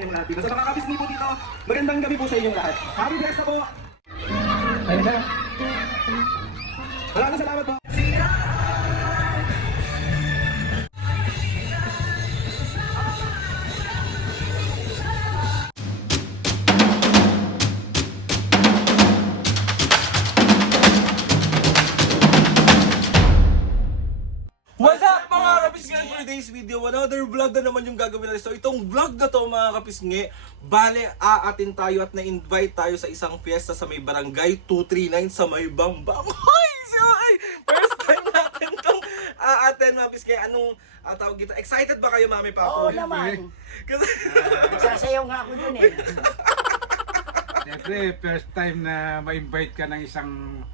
inyong lahat dito. Sa mga kabisni po dito, magandang gabi po sa inyong lahat. Happy Fiesta po! Ayun na. Maraming salamat po. What's up mga kapisngi? For today's video, another vlog na naman yung gagawin natin. So itong vlog na to mga kapisngi, bale aatin tayo at na-invite tayo sa isang fiesta sa may barangay 239 sa may Bambang. Hoy! First time natin tong aatin mga kapisngi. Anong tawag dito? Excited ba kayo mami pa? Oo naman. Sasayaw nga ako dun eh. Siyempre, first time na ma-invite ka ng isang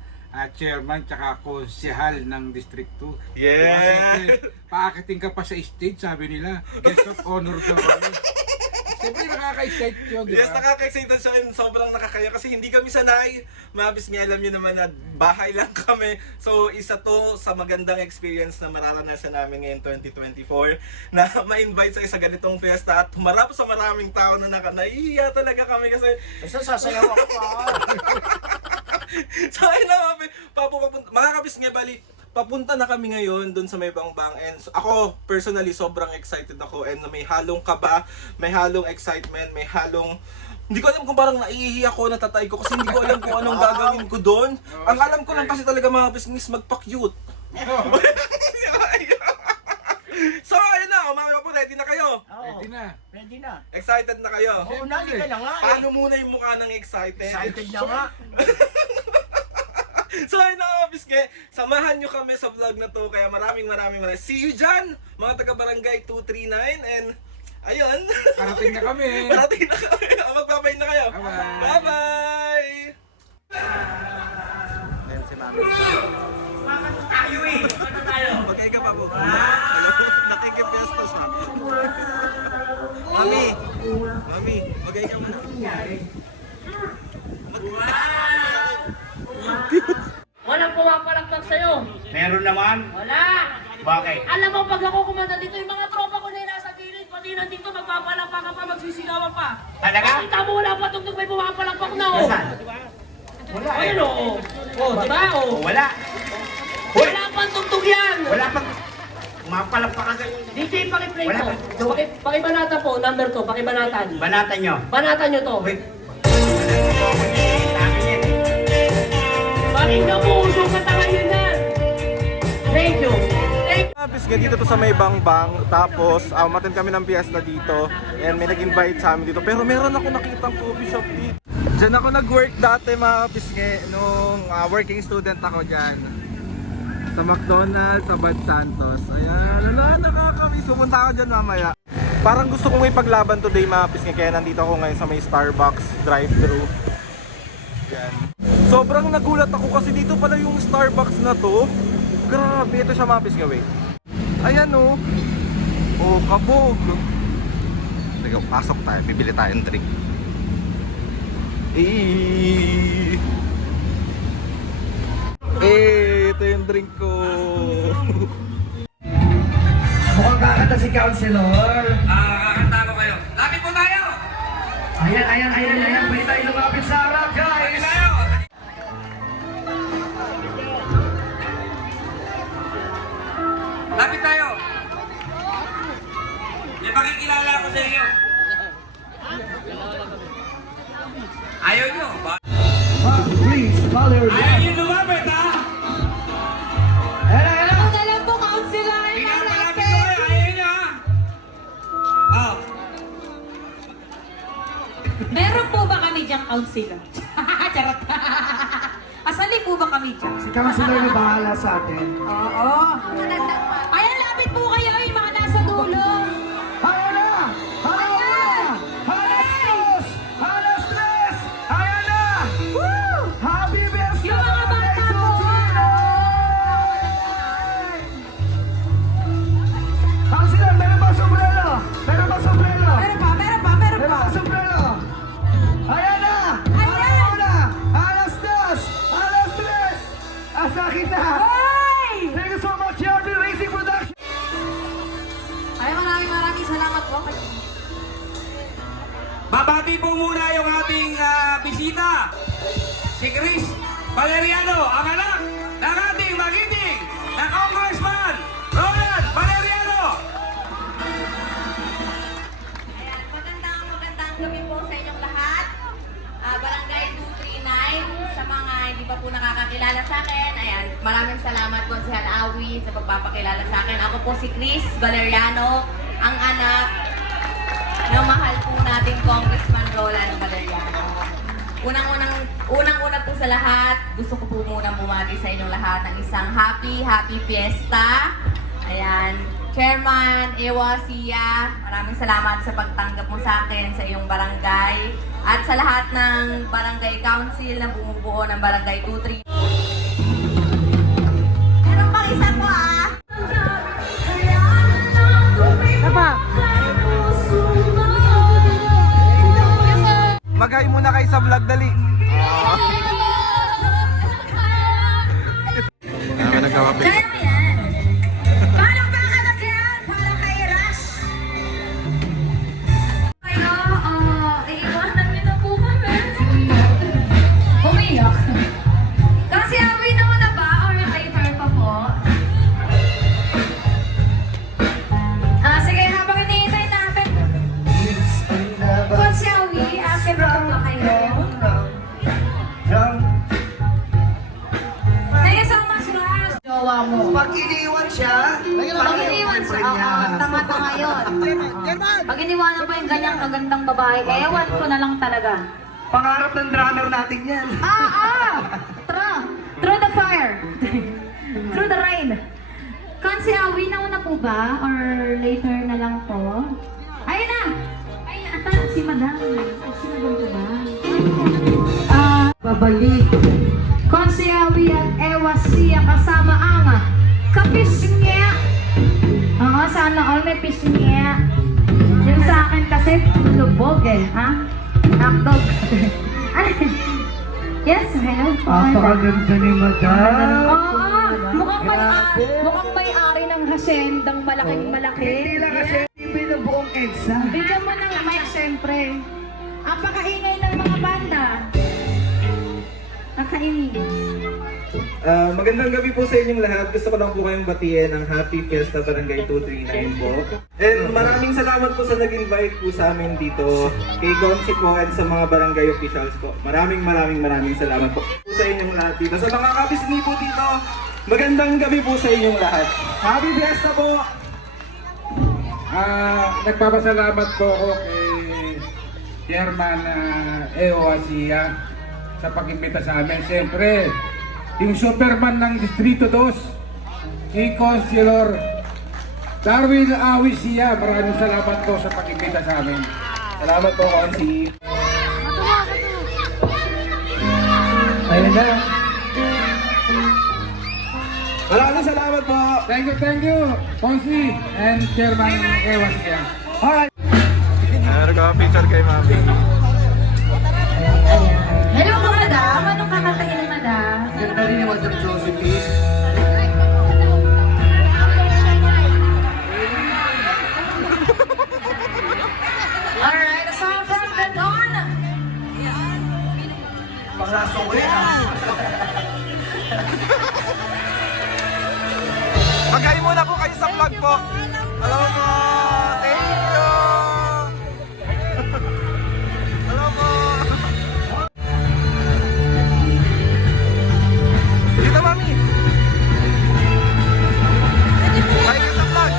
chairman tsaka konsehal ng District 2. Yeah! Paakitin ka pa sa stage, sabi nila. Guest of honor daw kami. Siyempre, nakaka-excite yun, di ba? Yes, nakaka-excited siya and sobrang nakakaya kasi hindi kami sanay. Mabis nga alam nyo naman na bahay lang kami. So isa to sa magandang experience na mararanasan namin ngayon 2024 na ma-invite sa isa ganitong fiesta at humarap sa maraming tao na naiiya talaga kami kasi Basta sasayaw ako pa. so ayun na mga kabis nga bali papunta na kami ngayon doon sa may Bangbang and ako personally sobrang excited ako and may halong kaba, may halong excitement, may halong hindi ko alam kung parang naiihi ako, natatay ko kasi hindi ko alam kung anong gagawin ko doon. Ang alam ko lang kasi talaga mga business magpa-cute. So ayun na, umami po, ready na kayo? Ready na. Ready na. Excited na kayo? Oo, nali ka na nga eh. Paano muna yung mukha ng excited? Excited na nga. So ayun na biske, samahan nyo kami sa vlog na to. Kaya maraming see you dyan, mga taga barangay 239 and ayun. Parating na kami. Parating na kami. Magbabay na kayo. Bye-bye. Bye-bye. Ayan si Mami. Tayo eh. Ano tayo? Magkaya ka pa po. Nakikipiesta siya. Mami. Mami, magkaya ka muna. Walang pumapalakpak sa'yo. Meron naman. Wala. Bakit? Alam mo, pag ako kumanda dito, yung mga tropa ko na yung nasa gilid, pati nandito, magpapalakpak ka pa, magsisigawan pa. Talaga? Kita mo, wala pa tugtog, may pumapalakpak na, oh. Nasaan? Wala eh. Ayun, oh. Oh, diba, oh. Wala. Hoy! Wala pang tugtog yan. Wala pang... Umapalakpak agad. DJ, pakiplay Wala po. pa. Pakibanata po, number 2, pakibanatan. Banatan nyo. Banatan nyo to. Wait. Pakinggan mo, usong katangan yun yan. Thank you. Biske dito to sa may Bangbang, tapos umattend kami ng fiesta dito and may nag-invite sa amin dito pero meron ako nakitang coffee shop dito. Diyan ako nag-work dati mga biske nung working student ako dyan sa McDonald's, sa Bad Santos. Ayan, nakakamiss. Pupunta ako dyan mamaya. Parang gusto kong ipaglaban today mga biske kaya nandito ako ngayon sa may Starbucks drive-thru. Yan. Sobrang nagulat ako kasi dito pala yung Starbucks na to. Grabe, ito siya mga biske, wait. Ayan o. Oh, kabog. Sige, pasok tayo. Bibili tayong drink. Ito yung drink ko. Mukhang kakanta si Counselor. Kakanta ko kayo. Lapit po tayo! Ayan. Pwede tayo lumapit sa harap, guys. Lapit tayo! May pakikilala ako sa inyo. Ayaw nyo? Please, follow your Ayaw nyo lumapit ha? Ayan. Ako na lang po, Councilor. Pinapalapit ko kayo, ayaw nyo ha? Oh. Meron po ba kami diyang councilor? Charot. Asali po ba kami dyan? Si Counselor na bahala sa atin. Oo. Ayan, lapit po kayo yung mga nasa dulo. Ayan na! Alas tres! Ayan na! Woo! Happy Fiesta! Yung mga bata po. Counselor, meron ba sombrero? Meron pa. Meron ba sombrero? Ayan na! Ayan! Alas dos! Alas tres! Asa kita! Hoy! Thank you so much, Yardy Racing Babati po muna yung ating bisita, si Chris Valeriano, ang anak ng ating magiting na Congressman Roland Valeriano. Ayan, magandang gabi po sa inyong lahat. Barangay 239, sa mga hindi pa po nakakakilala sa akin, ayan, maraming salamat po si Awi sa pagpapakilala sa akin. Ako po si Chris Valeriano, ang anak ng mahal po nating Congressman Roland Valeriano. Unang-una po sa lahat, gusto ko po munang bumati sa inyong lahat ng isang happy fiesta. Ayan, Chairman Ewa Sia, maraming salamat sa pagtanggap mo sa akin sa iyong barangay at sa lahat ng barangay council na bumubuo ng barangay 23. Meron pang isa po Mag-hi muna kayo sa vlog, dali. Namin nagkawapit. Parang baka na yan! Parang kay Rush! Kaya, iiwanan niyo na po kami. Umiyak. Kasi away na mo na ba? Or later pa po? Sige, habang hinihintay natin. Kung si Awi, akin na ba kayo? Thank you so much, Rush. Jowa mo. Pag iniwan siya, Pag iniwan siya, tama-tama yun. Pag iniwanan pa yung ganyang kagandang babae, ewan ko na lang talaga. pangarap ng drummer natin yan. Through the fire. Through the rain. Kansi Awi na una po ba? Or later na lang po? Ayun na! Ayun na, si Madam. Si Madam po ba? Babalik. Kansi Awi at Ewa Sia kasama ang kapisngya. Oo, sana all may pisngya. Yung sa akin kasi lubog ha? Hotdog. Yes, hello po. Napakaganda ni Madam. Mukhang may-ari ng hasyendang malaking-malaki. Hindi lang kasi tipin ng buong EDSA. Bigyan mo ng mic, siyempre. Ang pakaingay ng mga banda. Nakainis. Magandang gabi po sa inyong lahat. Gusto ko lang po kayong batiin ang Happy Fiesta Barangay 239 po. And maraming salamat po sa nag-invite po sa amin dito kay Gonsi po and sa mga barangay officials po. Maraming salamat po sa inyong lahat dito. Sa mga kapisngi po dito, magandang gabi po sa inyong lahat. Happy Fiesta po! Nagpapasalamat po ako kay Chairman Eo Asia sa pag-imbita sa amin. Siyempre, yung Superman ng Distrito 2, si Councilor Darwin Awisia, maraming salamat po sa pag-imbita sa amin. Salamat po, Konsi. Ayun na. Maraming salamat po! Thank you, Konsi and Chairman Eo Asia. Alright. Nagka-picture kay Mami. Hello po, Madam. Anong kakantahin ni Madam? Ganda rin ni Madam Josephine. Alright, a song from the dawn. Pangasuwi Mag-hi muna po kayo sa vlog po. Hello po! Thank you! Hello po! Dito, Mami! Hi kayo sa vlog!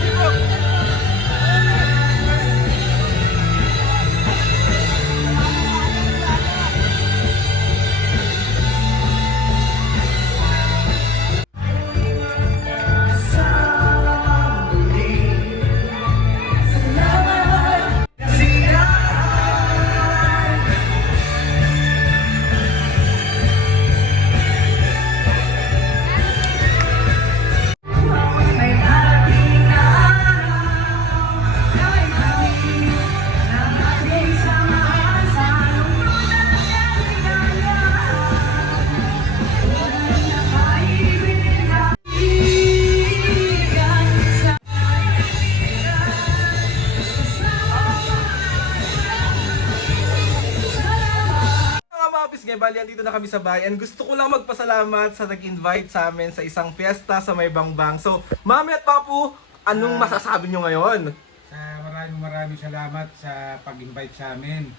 Dito! Pisngi, bali andito na kami sa bayan. Gusto ko lang magpasalamat sa nag-invite sa amin sa isang fiesta sa May Bangbang. So, Mami at Papu, anong masasabi nyo ngayon? Maraming salamat sa pag-invite sa amin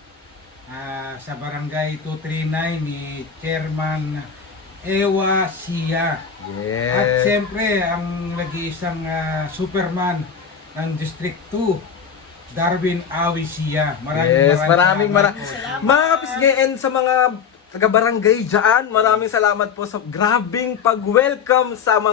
sa Barangay 239 ni Chairman Ewa Sia. Yes. At siyempre, ang nag-iisang Superman ng District 2, Darwin Awi Sia. Maraming salamat po. Mga Pisngi, and sa mga taga-barangay dyan, maraming salamat po sa grabing pag-welcome sa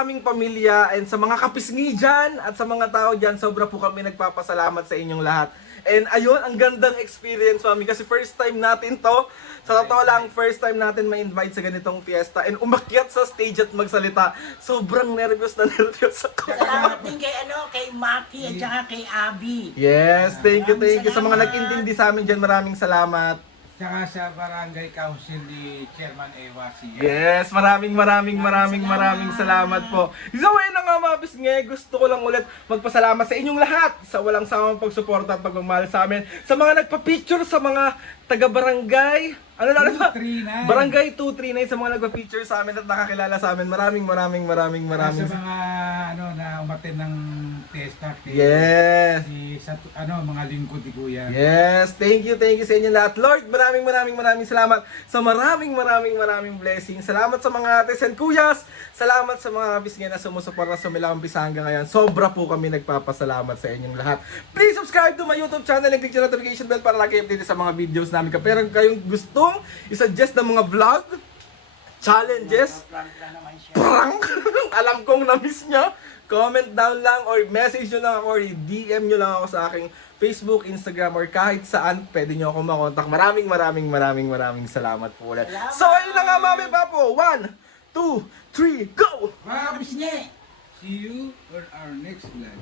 aming pamilya and sa mga kapisngi dyan at sa mga tao dyan. Sobra po kami nagpapasalamat sa inyong lahat. And ayun, ang gandang experience, Mami, kasi first time natin to. Sa totoo lang, first time natin ma-invite sa ganitong fiesta and umakyat sa stage at magsalita. Sobrang nervyos ako. Salamat din kay Maki at saka kay Abby. Yes, thank you. Sa mga Salamat. nag-intindi sa amin dyan, maraming salamat. Tsaka sa Barangay Council ni Chairman Ewa Sia. Yes, maraming salamat po. So ayun na nga mga Pisngi, gusto ko lang ulit magpasalamat sa inyong lahat sa walang sawang pagsuporta at pagmamahal sa amin. Sa mga nagpa-picture, sa mga taga-barangay, ano na ba? 239. Barangay 239, sa mga nagpa-picture sa amin at nakakilala sa amin. Maraming Sa mga na umaten ng fiesta. Yes. Mga lingkod ni Kuya. Yes, thank you sa inyo lahat. Lord, maraming salamat sa maraming blessings. Salamat sa mga ates and kuyas. Salamat sa mga Pisngi na sumusuporta sa Milampis hanggang ngayon. Sobra po kami nagpapasalamat sa inyong lahat. Please subscribe to my YouTube channel and click the notification bell para lagi updated sa mga videos namin. Pero kayong gustong i-suggest ng mga vlog, challenges, prank, alam kong na-miss nyo, comment down lang or message nyo lang ako or DM nyo lang ako sa aking Facebook, Instagram or kahit saan pwede nyo ako makontak. Maraming salamat po ulit. So ayun na nga Mami Papo, 1, 2, 3, go! Mga Pisngi! See you on our next vlog.